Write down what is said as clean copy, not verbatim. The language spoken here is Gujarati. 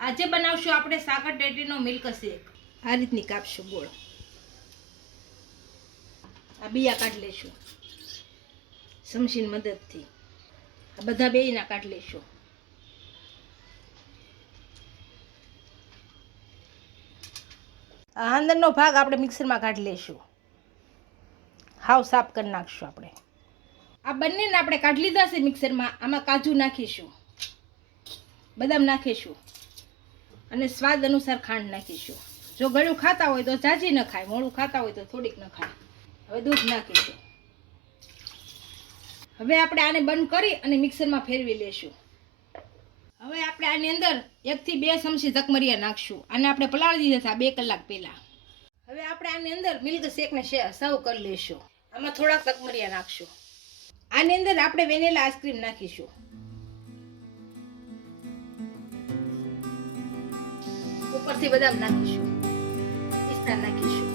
આજે બનાવશું આપણે સાકર ટેટીનો મિલ્ક શેક। આ રીતની કાપશું ગોળ। આ બિયા કાઢી લેશું ચમચીની મદદથી। આ બધા બેયના કાઢી લેશું। આ અંદરનો ભાગ આપણે મિક્સરમાં કાઢી લેશું। હાવ સાફ કરી નાખશું આપણે। આ બંનેને આપણે કાઢી લીધા છે મિક્સરમાં। આમાં કાજુ નાખીશું, બદામ નાખીશું અને સ્વાદ અનુસાર ખાંડ નાખીશું। જો ગળ્યું ખાતા હોય તો જાજી ન ખાય, મોળું ખાતા હોય તો થોડીક ન ખાય। હવે દૂધ નાખીશું। હવે આપણે આને બંધ કરી અને મિક્સરમાં ફેરવી લેશું। હવે આપણે આની અંદર 1 થી 2 ચમચી તકમરિયા નાખશું। આને આપણે પલાળી દીધા હતા 2 કલાક પહેલા। હવે આપણે આની અંદર મિલ્ક શેકને સર્વ કરી લેશું। આમાં થોડાક તકમરિયા નાખશું। આની અંદર આપણે વેનીલા આઈસ્ક્રીમ નાખીશું। ઉપરથી બદામ નાખીશું, પિસ્તા નાખીશું।